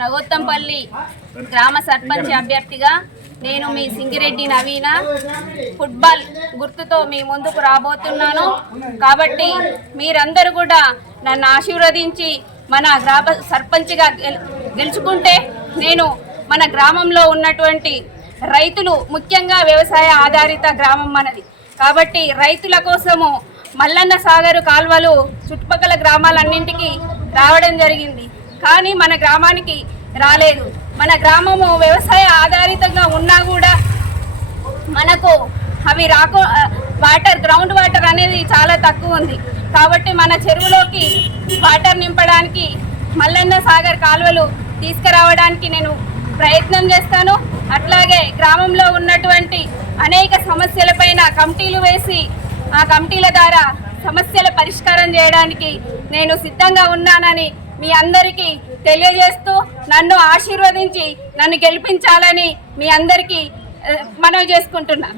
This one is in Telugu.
రఘోత్తంపల్లి గ్రామ సర్పంచ్ అభ్యర్థిగా నేను మీ సింగిరెడ్డి నవీన ఫుట్బాల్ గుర్తుతో మీ ముందుకు రాబోతున్నాను. కాబట్టి మీరందరూ కూడా నన్ను ఆశీర్వదించి మన గ్రామ సర్పంచ్గా గెలుచుకుంటే నేను మన గ్రామంలో ఉన్నటువంటి రైతులు, ముఖ్యంగా వ్యవసాయ ఆధారిత గ్రామం మనది కాబట్టి రైతుల కోసము మల్లన్న సాగర్ కాల్వలు చుట్టుపక్కల గ్రామాలన్నింటికి రావడం జరిగింది. కానీ మన గ్రామానికి రాలేదు. మన గ్రామము వ్యవసాయ ఆధారితంగా ఉన్నా కూడా మనకు అవి వాటర్, గ్రౌండ్ వాటర్ అనేది చాలా తక్కువ ఉంది. కాబట్టి మన చెరువులోకి వాటర్ నింపడానికి మల్లన్న సాగర్ కాలువలు తీసుకురావడానికి నేను ప్రయత్నం చేస్తాను. అట్లాగే గ్రామంలో ఉన్నటువంటి అనేక సమస్యలపైన కమిటీలు వేసి ఆ కమిటీల ద్వారా సమస్యల పరిష్కారం చేయడానికి నేను సిద్ధంగా ఉన్నానని మీ అందరికీ తెలియజేస్తూ నన్ను ఆశీర్వదించి నన్ను గెలిపించాలని మీ అందరికీ మనవి చేసుకుంటున్నా.